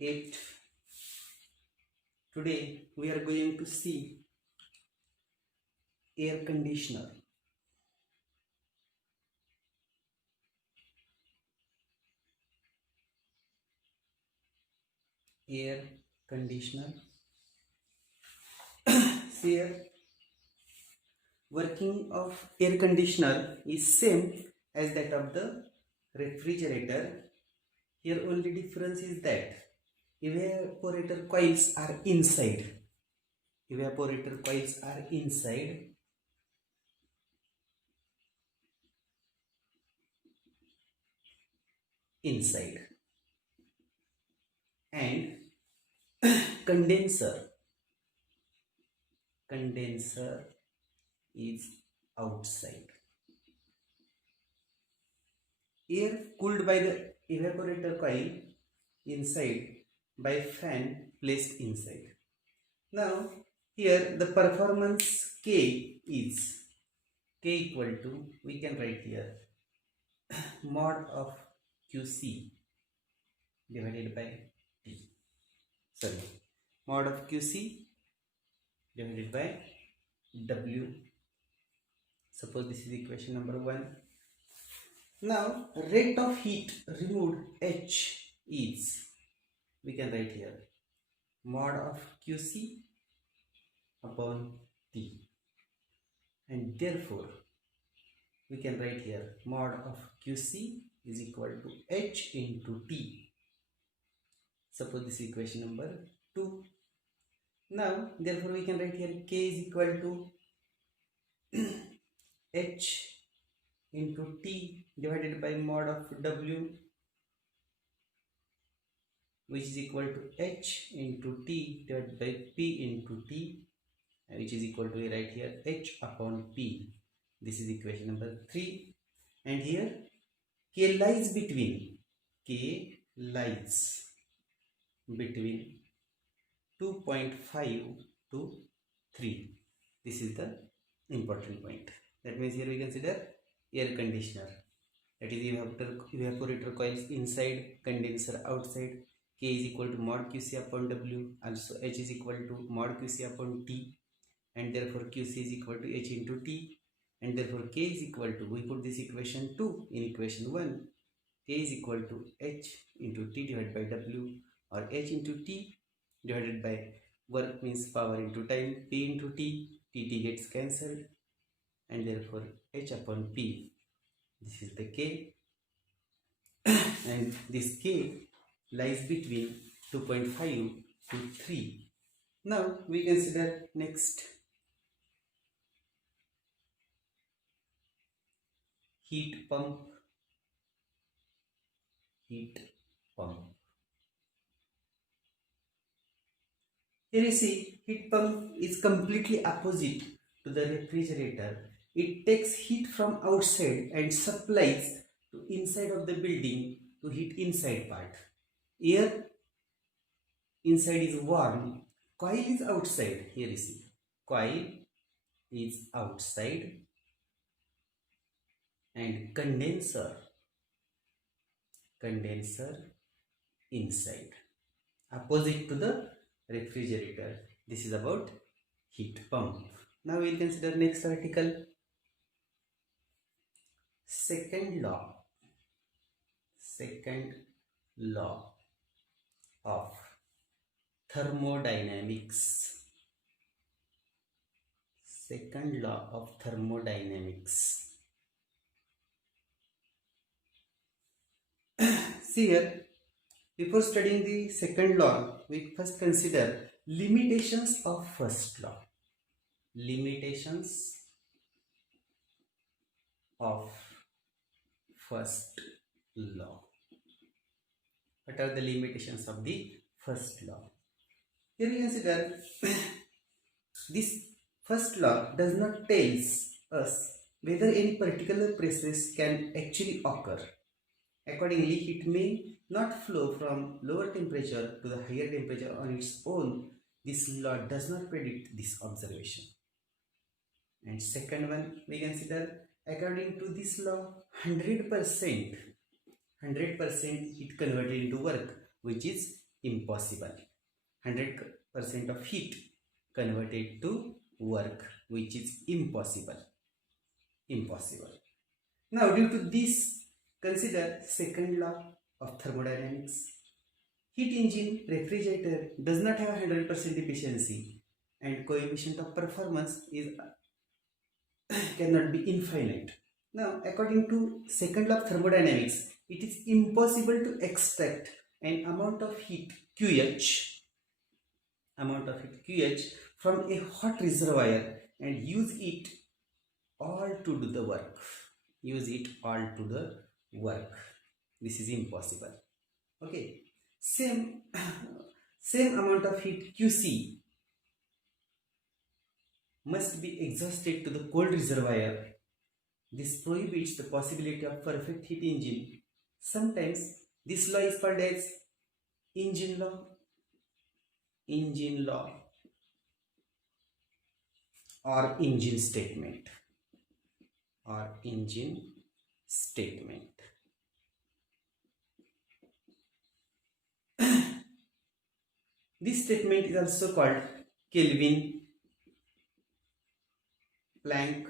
8. Today we are going to see air conditioner. Air conditioner. Here, working of air conditioner is same as that of the refrigerator. Here only difference is that evaporator coils are inside. Evaporator coils are inside, and condenser is outside. Air cooled by the evaporator coil inside by fan placed inside. Now here the performance K is K equal to, we can write here, mod of QC divided by T. Sorry, mod of QC divided by W. Suppose this is equation number 1. Now rate of heat removed H is, we can write here, mod of QC upon T, and therefore we can write here mod of QC is equal to H into T. Suppose this is equation number 2. Now therefore we can write here K is equal to H into T divided by mod of W, which is equal to H into T divided by P into T, which is equal to, we write here, H upon P. This is equation number 3. And here K lies between 2.5 to 3. This is the important point. That means here we consider air conditioner, that is evaporator coils inside, condenser outside. K is equal to mod QC upon W, also H is equal to mod QC upon T, and therefore QC is equal to H into T, and therefore K is equal to, we put this equation 2 in equation 1, K is equal to H into T divided by W, or H into T divided by work means power into time, P into T, T gets cancelled, and therefore H upon P. This is the K, and this K lies between 2.5 to 3. Now we consider next heat pump. Here you see, heat pump is completely opposite to the refrigerator. It takes heat from outside and supplies to inside of the building to heat inside part. Air inside is warm, coil is outside. Here you see, coil is outside, and condenser inside, opposite to the refrigerator. This is about heat pump. Now we will consider next article, second law of thermodynamics. Second law of thermodynamics. See here, before studying the second law, we first consider limitations of first law. Limitations of first law. What are the limitations of the first law? Here we consider this first law does not tell us whether any particular process can actually occur. Accordingly, heat may not flow from lower temperature to the higher temperature on its own. This law does not predict this observation. And second one, we consider, according to this law, 100% 100% it converted into work, which is impossible. 100% of heat converted to work, which is impossible. Impossible. Now, due to this, consider second law of thermodynamics. Heat engine refrigerator does not have 100% efficiency, and coefficient of performance is cannot be infinite. Now, according to second law of thermodynamics, it is impossible to extract an amount of heat QH from a hot reservoir and use it all to do the work. This is impossible. Okay. Same amount of heat QC must be exhausted to the cold reservoir. This prohibits the possibility of perfect heat engine. Sometimes this law is called as engine law or engine statement. This statement is also called Kelvin-Planck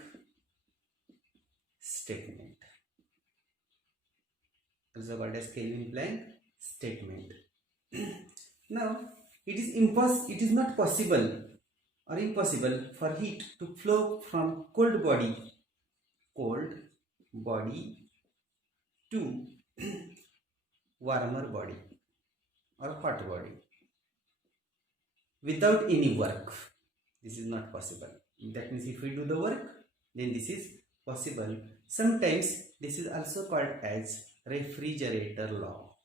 statement. Now, it is not possible or impossible for heat to flow from cold body to warmer body or hot body without any work. This is not possible. That means if we do the work, then this is possible. Sometimes this is also called as refrigerator law.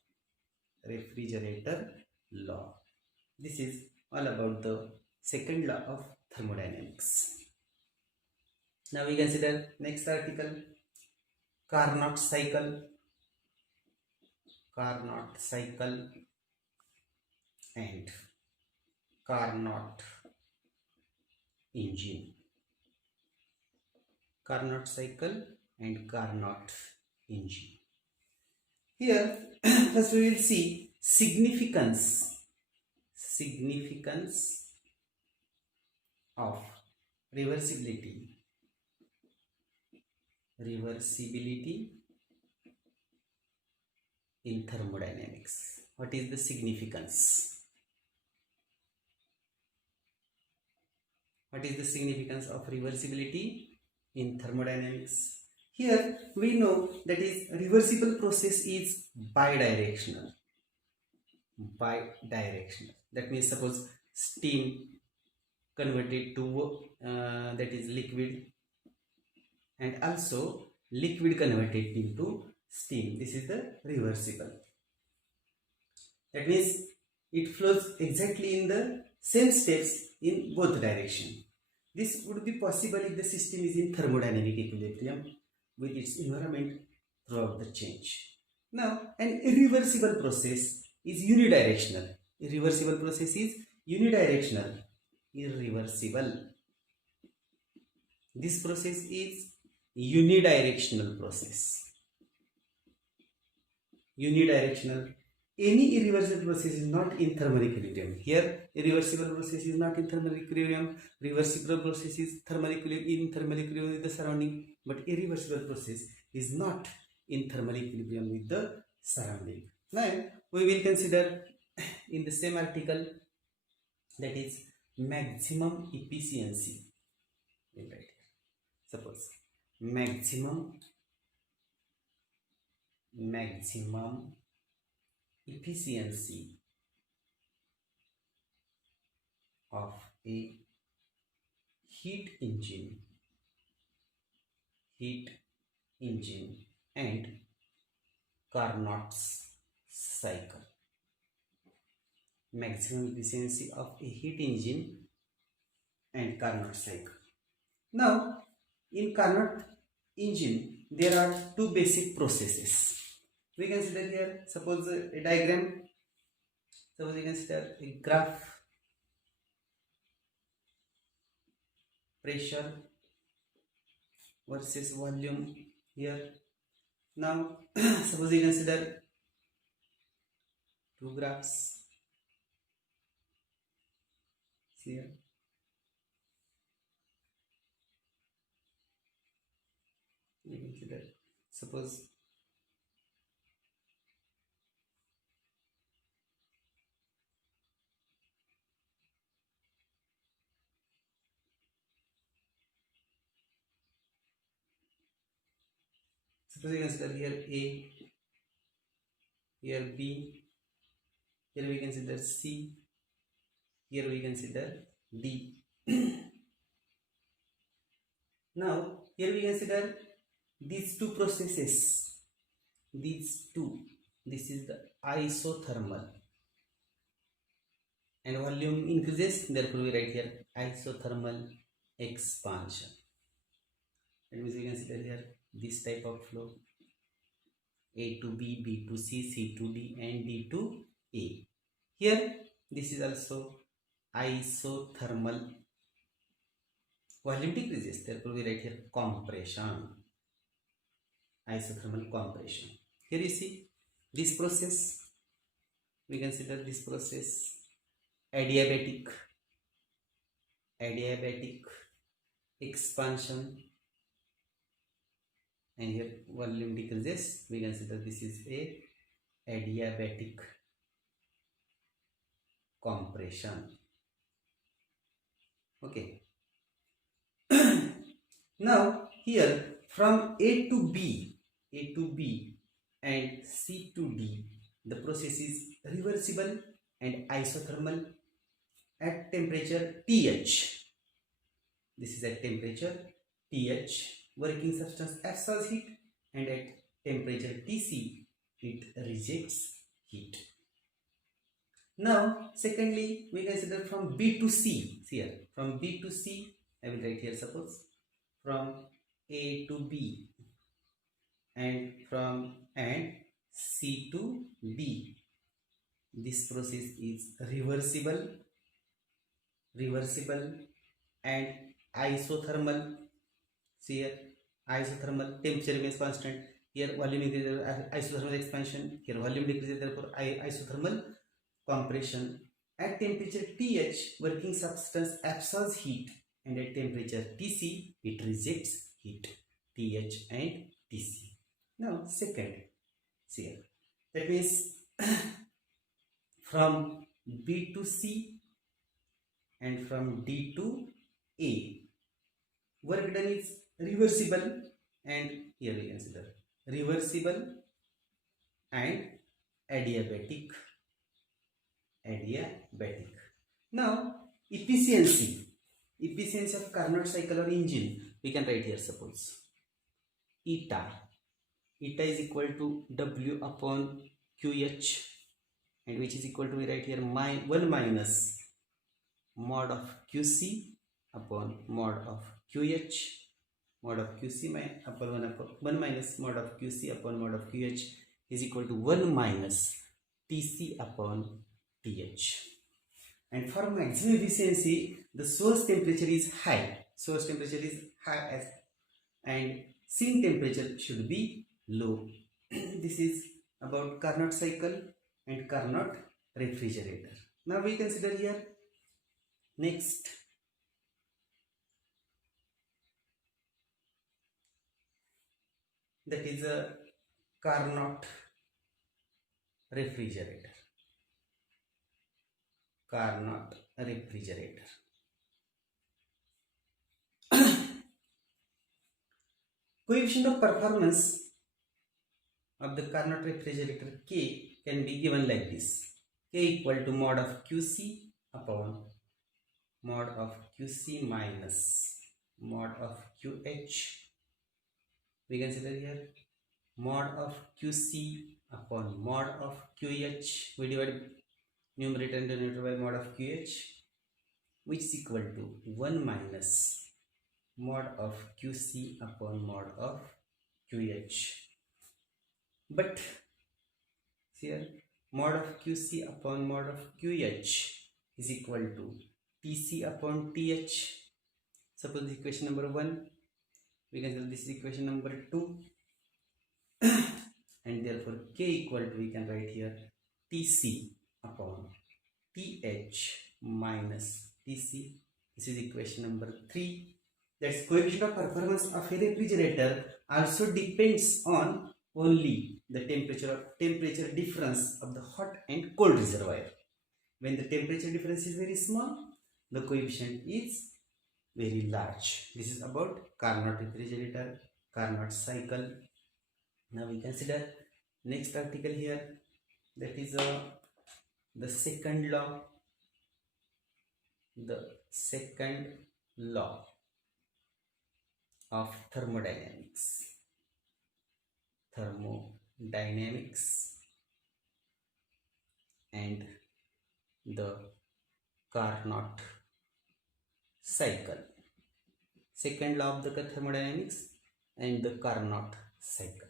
This is all about the second law of thermodynamics. Now we consider next article, Carnot cycle and Carnot engine. Carnot cycle and Carnot engine. Here first we will see significance of reversibility in thermodynamics. What is the significance? What is the significance of reversibility in thermodynamics? Here we know that is reversible process is bidirectional. That means suppose steam converted to that is liquid, and also liquid converted into steam. This is the reversible. That means it flows exactly in the same steps in both directions. This would be possible if the system is in thermodynamic equilibrium with its environment throughout the change. Now, an irreversible process is unidirectional. Irreversible process is unidirectional. This process is unidirectional process. Any irreversible process is not in thermal equilibrium. Here, irreversible process is not in thermal equilibrium. Reversible process is in thermal equilibrium with the surrounding. But irreversible process is not in thermal equilibrium with the surrounding. Now, we will consider in the same article, that is maximum efficiency. Right. Suppose maximum efficiency of a heat engine and Carnot's cycle. Maximum efficiency of a heat engine and Carnot cycle. Now, in Carnot engine, there are two basic processes. We consider here, suppose a diagram. Suppose we consider a graph. Pressure versus volume here. Now suppose we consider two graphs here. We consider, suppose we consider here A, here B, here we consider C, here we consider D. Now here we consider these two processes, these two. This is the isothermal, and volume increases, therefore we write here isothermal expansion. That means we consider here this type of flow, A to B, B to C, C to D, and D to A. Here this is also isothermal, volume decreases, therefore we write here compression, isothermal compression. Here you see this process, we consider this process adiabatic expansion, and here volume decreases, we consider this is a adiabatic compression. Okay. Now here from A to B and C to D, the process is reversible and isothermal at temperature TH. This is at temperature TH, working substance absorbs heat, and at temperature TC it rejects heat. Now secondly we consider from B to C. Here from B to C, I will write here, suppose from A to B and from C to D, this process is reversible and isothermal. See here isothermal, temperature remains constant, here volume increases, isothermal expansion, here volume decreases, therefore isothermal compression. At temperature TH, working substance absorbs heat, and at temperature TC it rejects heat, TH and TC. Now second, see here, that means from B to C and from D to A, work done is reversible, and here we consider reversible and adiabatic. Now efficiency of Carnot cycle or engine, we can write here, suppose eta is equal to W upon QH, and which is equal to, we write here 1 minus mod of QC upon mod of QH, mod of QC upon 1 minus mod of QC upon mod of QH is equal to 1 minus TC upon TH. And for maximum efficiency, the source temperature is high. And sink temperature should be low. This is about Carnot cycle and Carnot refrigerator. Now we consider here next that is a Carnot refrigerator. Coefficient of performance of the Carnot refrigerator K can be given like this: K equal to mod of QC upon mod of QC minus mod of QH. We consider here mod of QC upon mod of QH. We divide numerator and denominator by mod of QH, which is equal to 1 minus mod of QC upon mod of QH. But here mod of QC upon mod of QH is equal to TC upon TH. Suppose equation number 1, we consider this is equation number 2. and therefore K equal to, we can write here, Tc upon Th minus Tc. This is equation number 3. That's coefficient of performance of a refrigerator also depends on only the temperature difference of the hot and cold reservoir. When the temperature difference is very small, the coefficient is very large. This is about Carnot refrigerator, Carnot cycle. Now we consider next article here, that is the second law. The second law of thermodynamics. And the Carnot cycle. Second law of the thermodynamics and the Carnot cycle.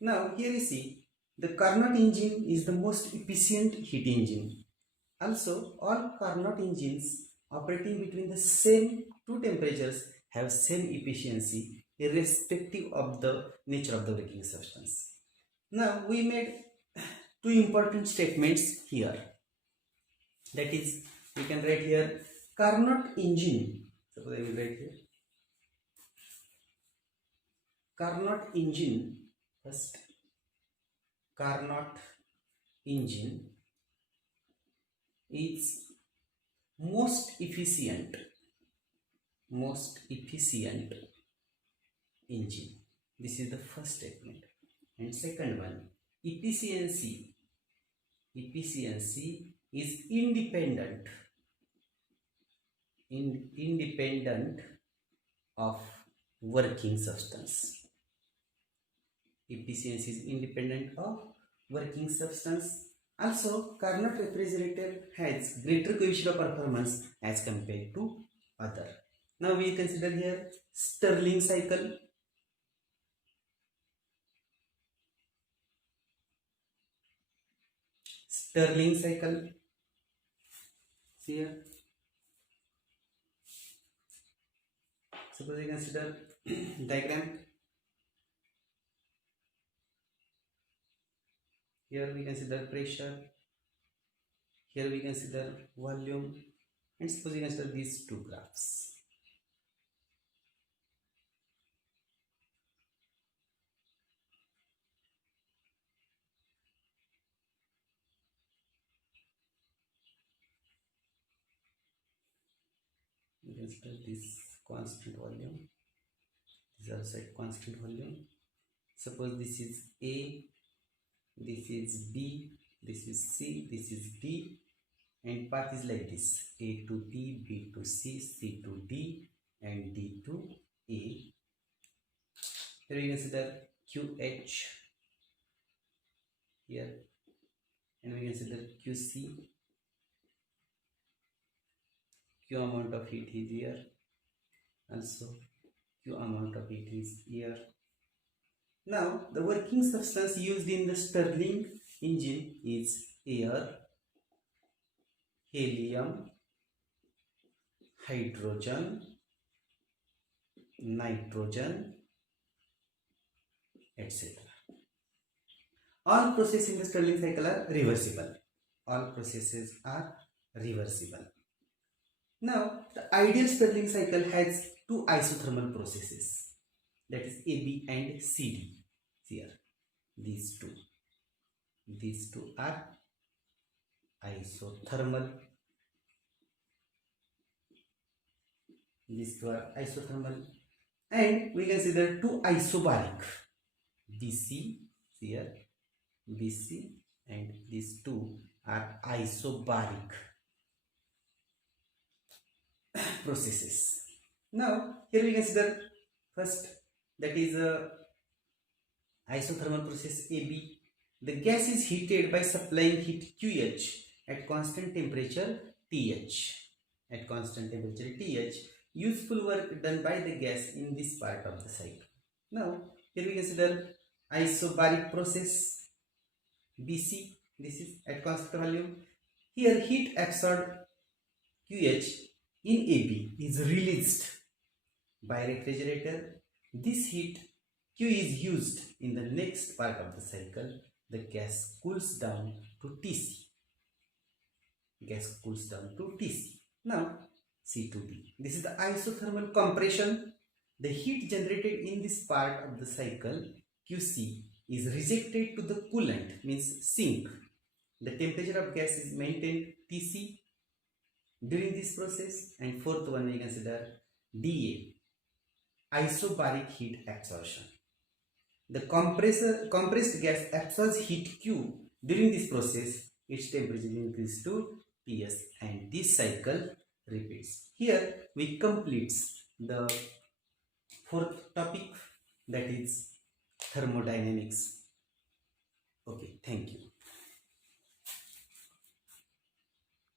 Now here you see the Carnot engine is the most efficient heat engine. Also, all Carnot engines operating between the same two temperatures have same efficiency irrespective of the nature of the working substance. Now we made two important statements here. That is, we can write here Carnot engine. Suppose I will write here Carnot engine. First, Carnot engine is most efficient engine. This is the first statement. And second one, efficiency is independent of working substance. Efficiency is independent of working substance. Also, Carnot refrigerator has greater coefficient of performance as compared to other. Now we consider here Stirling cycle. Stirling cycle. See here. Suppose we consider diagram. Here we consider pressure. Here we consider volume. And suppose we consider these two graphs. We consider this constant volume. This is also a constant volume. Suppose this is A, this is B, this is C, this is D, and path is like this: A to B, B to C, C to D, and D to A. Here we consider QH here, and we consider QC. Q amount of heat is here, also Q amount of heat is here. Now the working substance used in the Stirling engine is air, helium, hydrogen, nitrogen, etc. All processes in the Stirling cycle are reversible. All processes are reversible. Now the ideal Stirling cycle has two isothermal processes, that is AB and CD. Here these two are isothermal. These two are isothermal. And we consider two isobaric, BC here, BC, and these two are isobaric processes. Now here we consider first, that is isothermal process AB. The gas is heated by supplying heat QH at constant temperature TH. At constant temperature TH, useful work done by the gas in this part of the cycle. Now here we consider isobaric process BC. This is at constant volume. Here heat absorbed QH in AB is released by refrigerator. This heat Q is used in the next part of the cycle. The gas cools down to Tc. Gas cools down to Tc. Now C2D. This is the isothermal compression. The heat generated in this part of the cycle Qc is rejected to the coolant, means sink. The temperature of gas is maintained Tc during this process. And fourth one we consider DA, isobaric heat absorption. The compressed gas absorbs heat Q during this process. Its temperature increases to Ts and this cycle repeats. Here we complete the fourth topic, that is thermodynamics. Okay, thank you.